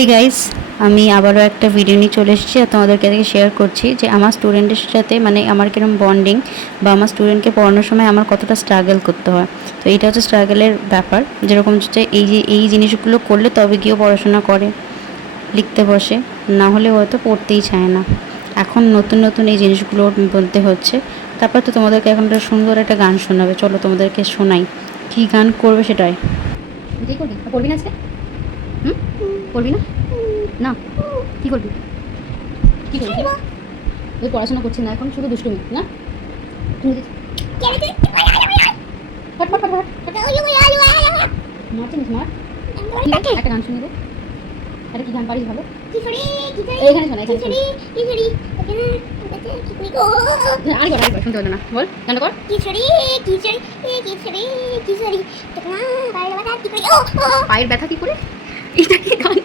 এই গাইস, আমি আবারও একটা ভিডিও নিয়ে চলে এসেছি আর তোমাদেরকে শেয়ার করছি যে আমার স্টুডেন্টের সাথে মানে আমার কিরকম বন্ডিং বা আমার স্টুডেন্টকে পড়ানোর সময় আমার কতটা স্ট্রাগল করতে হয়। তো এইটা হচ্ছে স্ট্রাগলের ব্যাপার, যেরকম হচ্ছে এই জিনিসগুলো করলে তবে গিয়েও পড়াশোনা করে, লিখতে বসে, না হলে হয়তো পড়তেই চায় না। এখন নতুন নতুন এই জিনিসগুলো বলতে হচ্ছে। তারপর তো তোমাদেরকে এখন একটা সুন্দর একটা গান শোনাবে, চলো তোমাদেরকে শোনাই। কী গান করবে সেটাই করবি, পড়বি না আজকে? পড়বি না? না, কী করবি? কী করবি? ওই পড়াশোনা করছি না এখন, শুধু দুষ্টুমি না? তুমি ফট ফট ফট ফট মারছিস মার। একটা গান শুনে দে। একটা কি গান পারিস ভালো? এইখানে শোনা, এখানে শোনা। আরেকবার শুনতে হলো না, বল গানটা কর। পায়ের ব্যথা কি করে? এটা কি গান?